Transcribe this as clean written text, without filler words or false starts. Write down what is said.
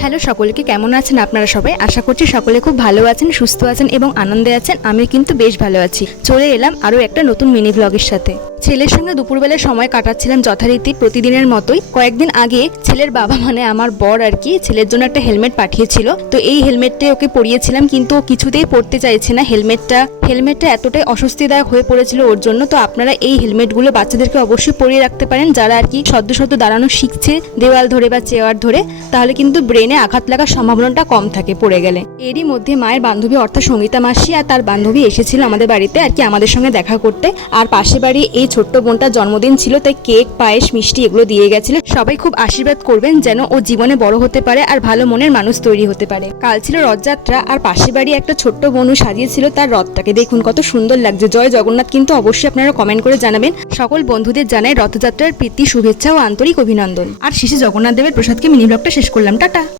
Hello সকলকে, কেমন আছেন আপনারা সবাই? আশা করছি সকলে খুব ভালো আছেন, সুস্থ আছেন এবং আনন্দে আছেন। আমিও কিন্তু বেশ ভালো আছি। চলে এলাম আরও একটা নতুন মিনি ব্লগের সাথে। ছেলের সঙ্গে দুপুরবেলায় সময় কাটাচ্ছিলাম যথারীতি প্রতিদিনের মতোই। কয়েকদিন আগে ছেলের বাবা মানে আমার বর আর কি ছেলের জন্য একটা হেলমেট পাঠিয়েছিল। তো এই হেলমেটটা ওকে পরিয়েছিলাম, কিন্তু ও কিছুতেই পরতে চাইছে না। হেলমেটটা এতটাই অস্বস্তিদায়ক হয়ে পড়েছিল ওর জন্য। তো আপনারা এই হেলমেটগুলো বাচ্চাদেরকে অবশ্যই পরিয়ে রাখতে পারেন, যারা আর কি সদ্য দাঁড়ানো শিখছে দেওয়াল ধরে বা চেয়ার ধরে। তাহলে কিন্তু ব্রেনে আঘাত লাগার সম্ভাবনাটা কম থাকে পড়ে গেলে। এরই মধ্যে মায়ের বান্ধবী অর্থাৎ সঙ্গীতা মাসি আর তার বান্ধবী এসেছিল আমাদের বাড়িতে আর কি আমাদের সঙ্গে দেখা করতে। আর পাশে বাড়ি এই ছোট্ট বোনটার জন্মদিন ছিল, তাই কেক, পায়েস, মিষ্টি এগুলো দিয়ে গেছিল। সবাই খুব আশীর্বাদ করবেন যেন ও জীবনে বড় হতে পারে আর ভালো মনের মানুষ তৈরি হতে পারে। কাল ছিল রথযাত্রা, আর পাশে বাড়ি একটা ছোট্ট বোনও সাজিয়েছিল তার রথটাকে। দেখুন কত সুন্দর লাগছে। জয় জগন্নাথ কিন্তু অবশ্যই আপনারা কমেন্ট করে জানাবেন। সকল বন্ধুদের জানাই রথযাত্রার প্রীতি, শুভেচ্ছা ও আন্তরিক অভিনন্দন। আর শেষে জগন্নাথ দেবের প্রসাদকে মিনি ব্লগটা শেষ করলাম। টাটা।